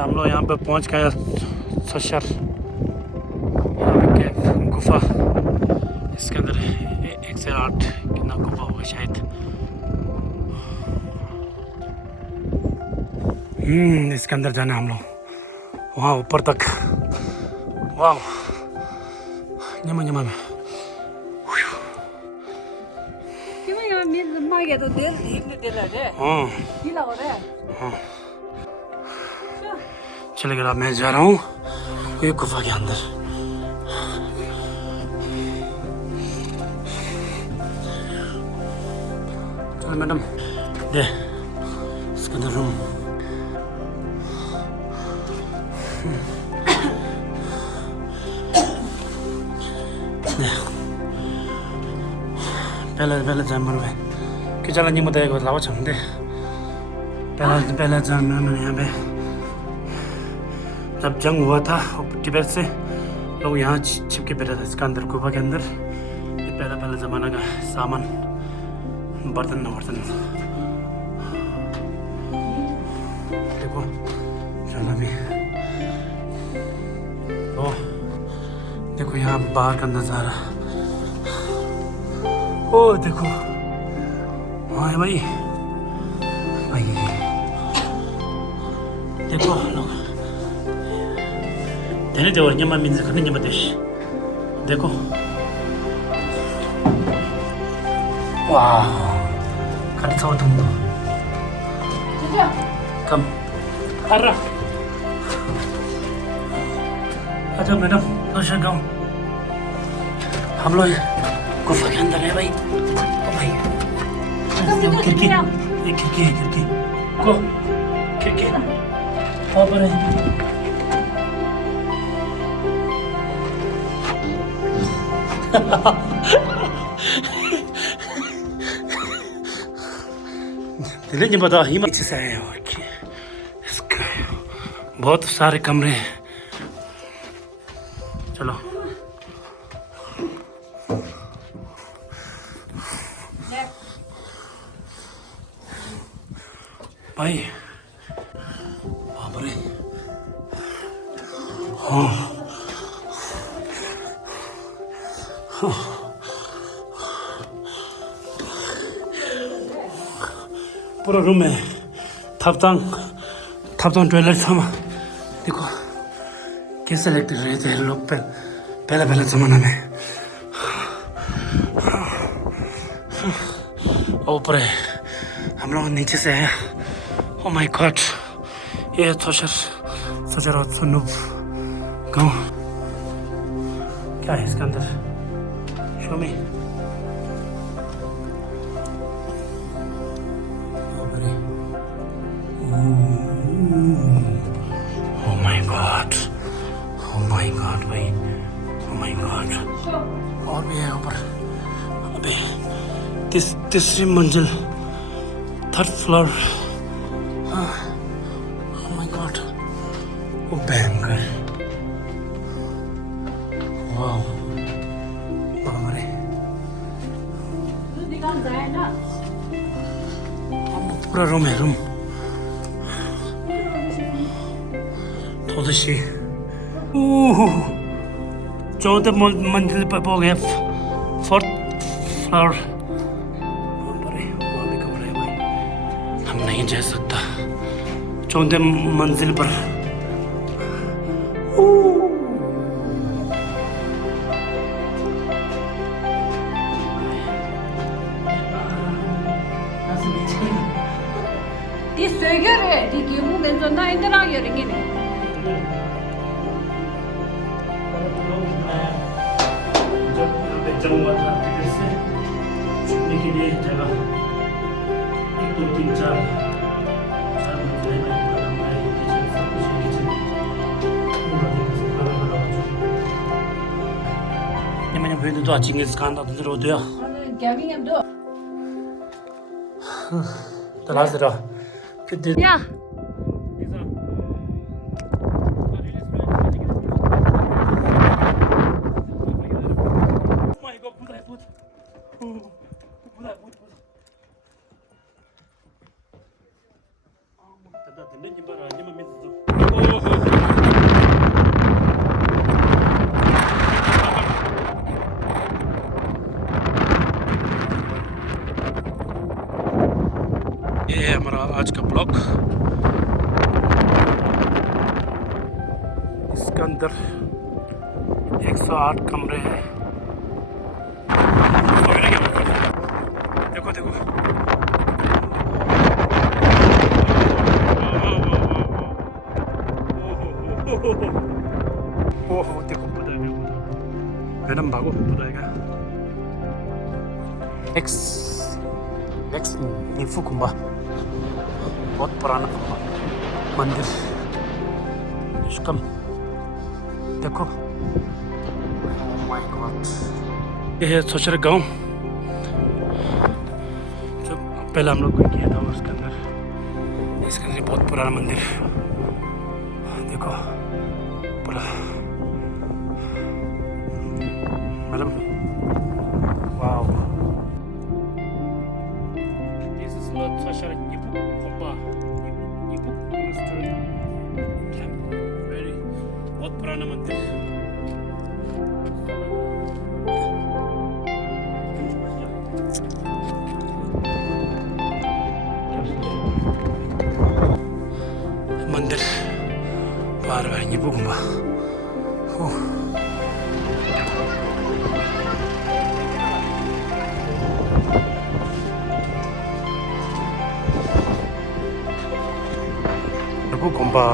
हम लोग यहाँ पे पहुँच गए सशर यहाँ पे कैफ गुफा इसके अंदर 1 से 8 कितना गुफा होगा शायद। इसके अंदर जाना हम लोग वहाँ ऊपर तक। वाह ཉམ ཉམ चलेगा। मैं जा रहा हूँ ये गुफा के अंदर। चलो मैडम दे इसके अंदर रूम। पहले जानवर में कि चला नहीं बताएगा लावा छमदे पहला जानवर मैंने यहाँ पे जब जंग हुआ था तिब्बत से लोग यहाँ छिपके बैठा था इसका अंदर गुफा के अंदर। ये पहला ज़माना का सामान बर्तन देखो चलो भी तो देखो यहाँ बाहर का नज़ारा। ओ देखो हाँ भाई देखो लोग तेरे जो न्यमा मिंज करने न्यमा देश देखो। वाह कर साव तुम तो कम अरे अच्छा मैडम दर्शन गाँव हम लोग गुफा के अंदर है भाई। खिड़की एक खिड़की है को खिड़की ऊपर है। दिल्ली नहीं पता ही अच्छे से आए हो इसका बहुत सारे कमरे हैं। चलो भाई बाप रे पूरा रूम में थपतांग टॉयलेट sama देखो कैसे लगते रहे थे लोग पहले ज़माना में। ऊपर है हम लोग नीचे से है। ओ माय गॉड ये सोचर और सुनूप गाँव क्या है इसके अंदर शो में। Oh my god भाई oh my god और भी है ऊपर अबे तीसरी मंजिल 3rd floor. oh my god वो भयंकर वाह बाबा रे पूरा रूम है रूम थोड़ी सी 4th मंजिल पर हो गया 4th फ्लोर। कमरे भाई हम नहीं जा सकता 4th मंजिल पर। 네 쇠결에 네 기분 괜찮나 인더라 여ring이네. जब हुआ था तिब्बत से छुपने के लिए जगह 1 2 3 4 मंजिलें में पूरा कमरा है। किचन सब कुछ है किचन पूरा देखो सब कलर ये मैंने भेज दिया तो चिंगिस खान का तो दिया 오늘 개빙엠도. तलाश रहा कितने 야. Tanda tanda nyimbar aja mami tuh. इसके अंदर 108 कमरे हैं। देखो देखो, ओहो देखो बुदाएगा, मैडम भागो बुदाएगा। नेक्स्ट नीफू कुंभा, बहुत पुराना मंदिर। इसका देखो, माय गॉड, ये है सोचर गांव जो पहले हम लोग किया था। उसके अंदर बहुत पुराना मंदिर देखो, पूरा मतलब wow. This is not Sashar Ibu Kompa. Ibu Monastery. Very बहुत पुराना मंदिर। मंदिर बार बार Ibu Kompa. Ibu Kompa.